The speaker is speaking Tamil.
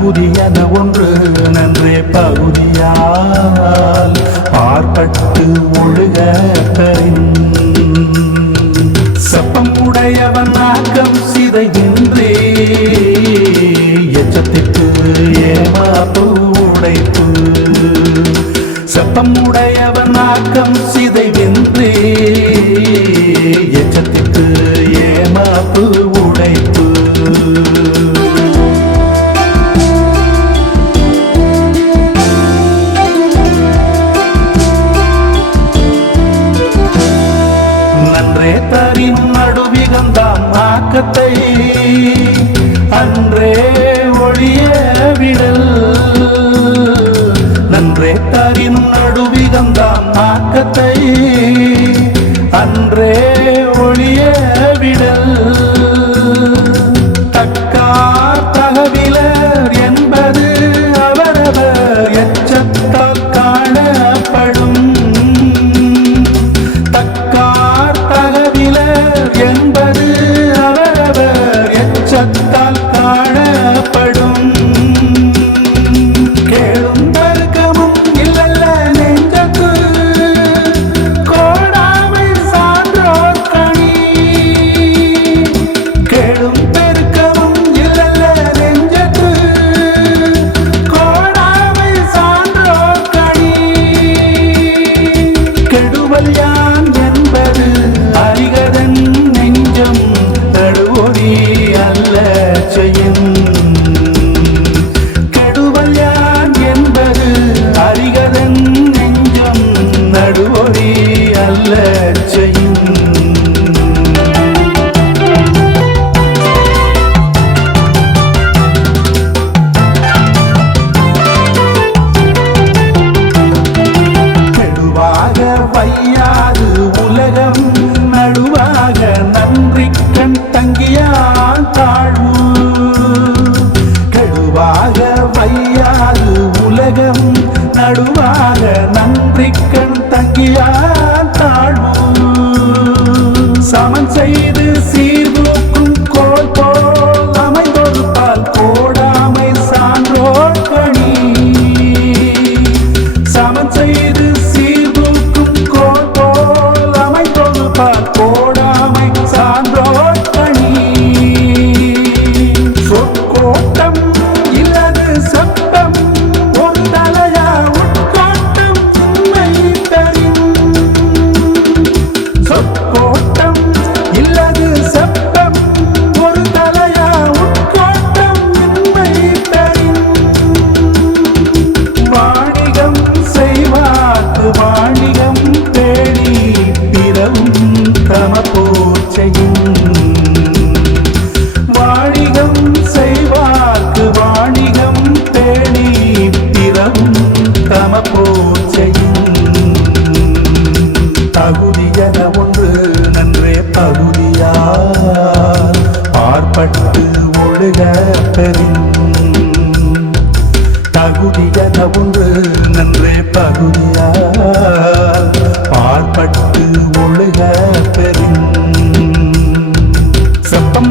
தகுதியென ஒன்று நன்றே பகுதியால் பார்ப்பட்டு ஒழுக பெறின் செப்பம் உடையவன் ஆக்கம் சிதைகின்றே எச்சத்திற்கு ஏமாப்பு உடைப்பு செப்பம் உடையவன் ஆக்கம் சிதைகின்றே எச்சத்திற்கு ஏமாப்பு உடைப்பு நன்றே தரின் நடுவிகந்தான் ஆக்கத்தை அன்றே ஒளிய விடல் நன்றே தரின் நடுவிகந்தான் ஆக்கத்தை அன்றே ஒளிய விடல் தக்கார் தகவிலர் என்பது அவரவர் எச்சத்தால் காணப்படும் தக்கார் தகவிலர் என்பது அவரவர் எச்சத்தால் காணப்படும் கேளும் தர்க்கமும் இல்லல்ல நெஞ்சத்து கோடாமை சான்றோர் கணி கேளும் தர்க்கமும் இல்லல்ல நெஞ்சத்து கோடாமை சான்றோர் கணி கெடுவல் யான் என்பது அறிகதன் நெஞ்சம் தடுவொடி அல்ல செய்யும் கெடுவல் யான் என்பது அறிகதன் நெஞ்சம் நடுவொடி அல்ல செய்யும் கெடுவாக வையாது உலகம் நடுவாக நன்றிக்கண் தங்கியான் தாழ்வு கெடுவாக வையாது உலகம் நடுவாக நன்றிக்கண் தங்கியான் தாழ்வு சமன் செய்து சீர்தூக்கும் கோல் போல் அமைந்தொருப்பால் கோடாமை சான்றோர் கணி சமன் செய்து சீர்தூக்கும் கோல் போல் அமைந்தொருப்பால் கோடாமை சான்றோர் கணி சொற்கோட்டம் இல்லது சப்தம் ஒரு தலையா உட்கோட்டம் உண்மை தரின் சொற்கோட்டம் இல்லது சப்தம் ஒரு தலையா உட்கோட்டம் உண்மை தரின் வாணிகம் செய்வார்க்கு வாணிகம் தேடி பிறவும் தமப்போர் செய்யும் வாணிகம் செய்வார்க்கு வாணிகம் தேடி பிறவும் தமப்போர் செய்யும் தகுதியென ஒன்று நன்றே பகுதியால் பார்ப்பட்டு ஒழுக பெறின் தகுதியென ஒன்று நன்றே பகுதியால் பார்ப்பட்டு ஒழுக பெறின் செப்பம்